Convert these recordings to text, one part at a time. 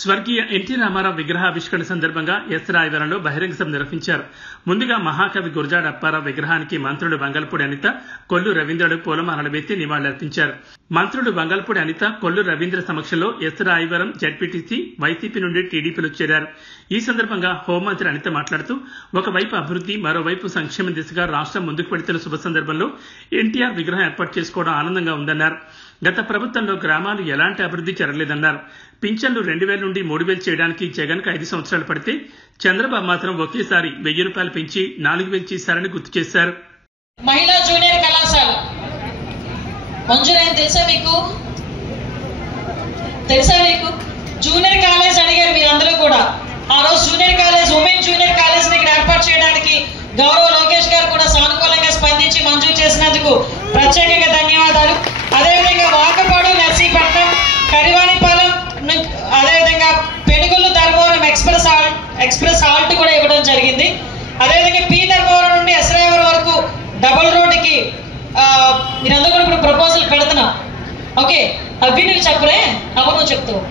స్వర్గీయ ఎన్టీ రామారావు విగ్రహావిష్కరణ సందర్భంగా ఎస్ రాయవరంలో బహిరంగ సభ నిర్వహించారు. ముందుగా మహాకవి గురజాడ అప్పారావు విగ్రహానికి మంత్రులు వంగల్పూడి అనిత, కొల్లు రవీంద్రుడు పూలమాలలు వేసి నివాళులర్పించారు. మంత్రులు వంగల్పూడి అనిత, కొల్లు రవీంద్ర సమక్షంలో ఎస్ రాయవరం జెడ్పీటీసీ, వైసీపీ నుండి టీడీపీలో చేరారు. ఈ సందర్భంగా హోంమంత్రి అనిత మాట్లాడుతూ, ఒకవైపు అభివృద్ధి, మరోవైపు సంక్షేమ దిశగా రాష్ట్రం ముందుకు పెడుతున్న శుభ సందర్భంలో ఎన్టీఆర్ విగ్రహం ఏర్పాటు చేసుకోవడం ఆనందంగా ఉందన్నారు. గత ప్రభుత్వంలో గ్రామాలు ఎలాంటి అభివృద్ధి జరగలేదన్నారు. పింఛన్లు 2000 నుండి 3000 చేయడానికి జగన్ కు 5 సంవత్సరాలు పడితే చంద్రబాబు మాత్రం ఒకేసారి 1000 రూపాయలు పెంచి 4000 చేశారని గుర్తు చేశారు. మహిళా జూనియర్ కళాశాల మంజూరైన తెలుసా మీకు? జూనియర్ కాలేజ్ అడిగారు మీరందరూ కూడా. ఆ రోజు junior college, women junior college ఇక్కడ ఏర్పాటు చేయడానికి గౌరవ లోకేష్ గారు కూడా సానుకూలంగా స్పందించి మంజూరు చేసినందుకు ప్రత్యేకంగా ధన్యవాదాలు. అదేవిధంగా వాకపాడు, నర్సీపట్నం, కరివాణిపాలెం, అదేవిధంగా పెనుగొల్లు ధర్మవరం ఎక్స్ప్రెస్ హాల్ట్ కూడా ఇవ్వడం జరిగింది. అదేవిధంగా పి ధర్మవరం నుండి ఎస్రాయవరం వరకు డబుల్ రోడ్డుకి మీరందరూ కూడా ఇప్పుడు ప్రపోజల్ పెడుతున్నాం. ఓకే, అవి నువ్వు చెప్పరే, నువ్వు చెప్తావు.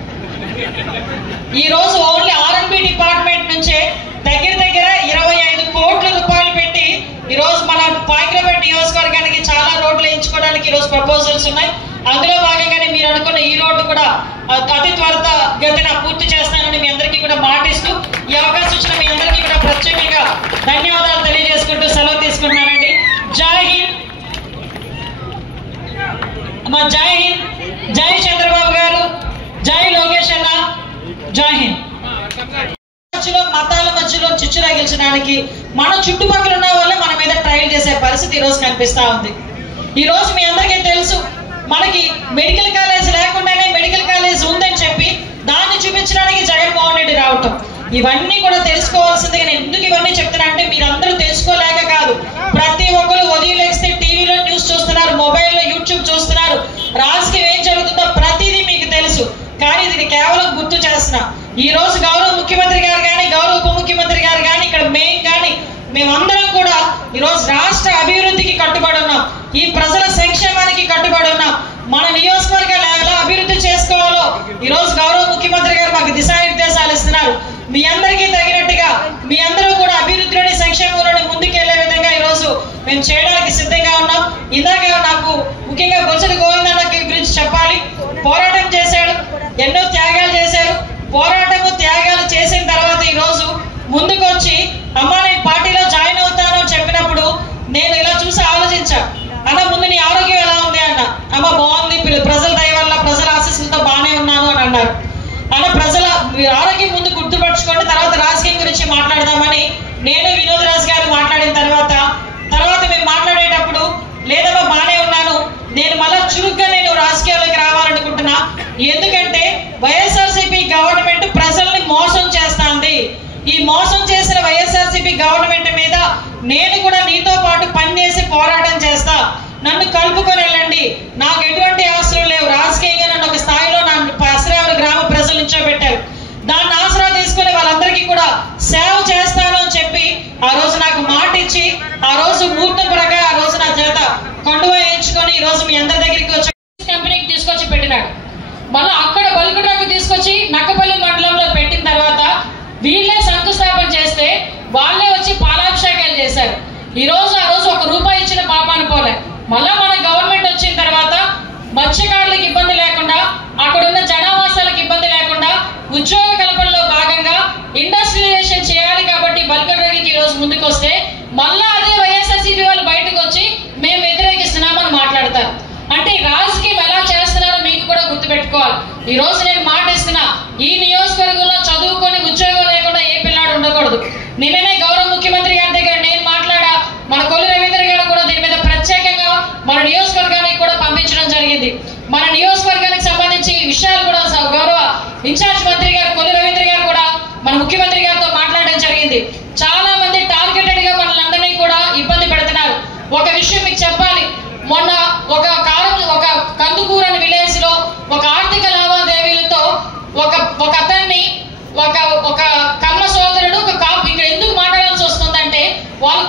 ఈ రోజు ఓన్లీ R&B డిపార్ట్మెంట్ నుంచే దగ్గర 25 కోట్ల రూపాయలు పెట్టి ఈ రోజు మన పాయకరాపేట నియోజకవర్గానికి చాలా రోడ్లు వేయించుకోవడానికి ఈ రోజు ప్రపోజల్స్ ఉన్నాయి. అందులో భాగంగానే మీరు అనుకున్న ఈ రోడ్డు కూడా అతి త్వరితగతిన పూర్తి చేస్తానని మీ అందరికీ కూడా మాటిస్తూ ఈ అవకాశం ఇచ్చిన మీ అందరికీ కూడా ప్రత్యేకంగా ధన్యవాదాలు తెలియజేసుకుంటూ సెలవు తీసుకుంటున్నానండి. జై హింద్, జై హింద్, జై చంద్రబాబు గారు, జై లోకేష్ అన్న, జై హింద్. మతాల మధ్యలో చిచ్చు రగిల్చడానికి మన చుట్టుపక్కల ఉన్న వాళ్ళే మన మీద ట్రయల్ చేసే పరిస్థితి ఈ రోజు కనిపిస్తా ఉంది. ఈ రోజు మీ అందరికీ తెలుసు, మనకి మెడికల్ కాలేజ్ లేకుండానే మెడికల్ కాలేజ్ ఉందని చెప్పి దాన్ని చూపించడానికి జగన్మోహన్ రెడ్డి రావటం, ఇవన్నీ కూడా తెలుసుకోవాల్సిందిగా నేను ఎందుకు ఇవన్నీ చెప్తున్నా అంటే మీరందరూ తెలుసుకోలేక కాదు. ప్రతి ఒక్కరు ఉదయం లేస్తే టీవీలో న్యూస్ చూస్తున్నారు, మొబైల్లో యూట్యూబ్ చూస్తున్నారు, రాజకీయం ఏం జరుగుతుందో ప్రతిదీ మీకు తెలుసు. కానీ ఇది కేవలం గుర్తు చేస్తున్నా. ఈ రోజు గౌరవ ముఖ్యమంత్రి గారు కానీ, గౌరవ ఉప ముఖ్యమంత్రి గారు కానీ, ఇక్కడ మేము కానీ, మేమందరం కూడా ఈ రోజు రాష్ట్ర అభివృద్ధికి కట్టుబడి ఉన్నాం, ఈ ప్రజల సంక్షేమానికి కట్టుబడి ఉన్నాం. మన నియోజకవర్గాలు ఎలా అభివృద్ధి చేసుకోవాలో ఈ రోజు గౌరవ ముఖ్యమంత్రి గారు మాకు దిశానిర్దేశాలు ఇస్తున్నారు. మీ అందరికీ తగినట్టుగా మీ అందరూ కూడా అభివృద్ధిలోని, సంక్షేమంలోని ముందుకెళ్లే విధంగా ఈ రోజు మేము చేయడానికి సిద్ధంగా ఉన్నాం. ఇందాక నాకు ముఖ్యంగా బొజ్జల గోవిందన్న గురించి చెప్పాలి. పోరాటం చేశాడు, ఎన్నో త్యాగాలు చేశారు. పోరాటము త్యాగాలు చేసిన తర్వాత ఈ రోజు ముందుకు వచ్చి అమ్మా నేను పార్టీలో జాయిన్ అవుతాను అని చెప్పినప్పుడు నేను ఇలా చూసి ఆలోచించా. అన్న ముందు నీ ఆరోగ్యం ఎలా ఉంది అన్న. అమ్మ బాగుంది, ప్రజల దయ వల్ల, ప్రజల ఆశీస్సులతో బాగానే ఉన్నాను అని అన్నారు. అన్న ప్రజల ఆరోగ్యం ముందు గుర్తుపరచుకోండి, తర్వాత రాజకీయం గురించి మాట్లాడదామని నేను వినోద్ రాజ్ గారు మాట్లాడిన తర్వాత మేము మాట్లాడేటప్పుడు లేదమ్మా బాగానే ఉన్నాను, నేను మళ్ళా చురుగ్గా నేను రాజకీయాల్లోకి రావాలనుకుంటున్నా. ఎందుకంటే వైఎస్ఆర్సీపీ గవర్నమెంట్ ప్రజల్ని మోసం చేస్తుంది. ఈ మోసం చేసిన వైఎస్ఆర్సీపీ గవర్నమెంట్ మీద నేను కూడా నీతో పాటు పనిచేసి పోరాటం చేస్తా, నన్ను కలుపుకొని వెళ్ళండి. నాకు ఎటువంటి ఆస్తులు లేవు, రాజకీయంగా నన్ను ఒక స్థాయిలో అసరావరం గ్రామ ప్రజలు నిల్చోబెట్టారు. దాన్ని ఆసరా తీసుకుని వాళ్ళందరికీ కూడా సేవ చేస్తాను అని చెప్పి ఆ రోజు నాకు మాట ఇచ్చి ఆ రోజు ముహూర్తం ప్రకారం ఆ రోజు నా చేత కండువ వేయించుకొని ఈ రోజు మీ అందరి దగ్గరికి వచ్చి కంపెనీకి తీసుకొచ్చి పెట్టినాడు. మళ్ళీ అక్కడ బల్కుట్రాకు తీసుకొచ్చి నక్కపల్లి మండలంలో పెట్టిన తర్వాత వీళ్ళే శంకుస్థాపన చేస్తే వాళ్ళే వచ్చి పాలాభిషేకాలు చేశారు. ఈ రోజు ఆ రోజు ₹1 ఇచ్చిన పాపాను పోలే. మళ్ళా మన గవర్నమెంట్ వచ్చిన తర్వాత మత్స్యకారులకు ఇబ్బంది లేకుండా, అక్కడున్న జనావాసాలకు ఇబ్బంది లేకుండా ఉద్యోగ కల్పనలో భాగంగా ఇండస్ట్రియలైజేషన్ చేయాలి కాబట్టి బల్కుట్రాకి ఈ రోజు ముందుకు వస్తే మళ్ళా అదే వైఎస్ఆర్సీపీ వాళ్ళు బయటకు వచ్చి మేము వ్యతిరేకిస్తున్నామని మాట్లాడతారు. అంటే రాజకీయం ఎలా చేస్తున్నారో మీకు కూడా గుర్తుపెట్టుకోవాలి. ఈ రోజు నేను మాట ఇస్తున్నా, ఈ నియోజకవర్గంలో చదువుకొని ఉద్యోగం లేకుండా ఏ పిల్లాడు ఉండకూడదు. నిన్ననే గౌరవ ముఖ్యమంత్రి గారి దగ్గర నేను మాట్లాడా, మన కొల్లు రవీంద్ర గారు కూడా దీని మీద ప్రత్యేకంగా మన నియోజకవర్గానికి కూడా పంపించడం జరిగింది. మన నియోజకవర్గానికి సంబంధించి విషయాలు కూడా గౌరవ ఇన్ఛార్జ్ మంత్రి గారు కొల్లు రవీంద్ర గారు కూడా మన ముఖ్యమంత్రి గారితో మాట్లాడడం జరిగింది. చాలా మంది టార్గెటెడ్ గా మనలందరినీ కూడా ఇబ్బంది పెడుతున్నారు. ఒక విషయం మీకు చెప్పాలి, మొన్న ఒక కందుకూరని విలేజ్ లో ఒక ఆర్థిక లావాదేవీలతో ఒక అతన్ని ఒక కమ్మ సోదరుడు ఒక కాపు, ఇక్కడ ఎందుకు మాట్లాడాల్సి వస్తుందంటే వాళ్ళ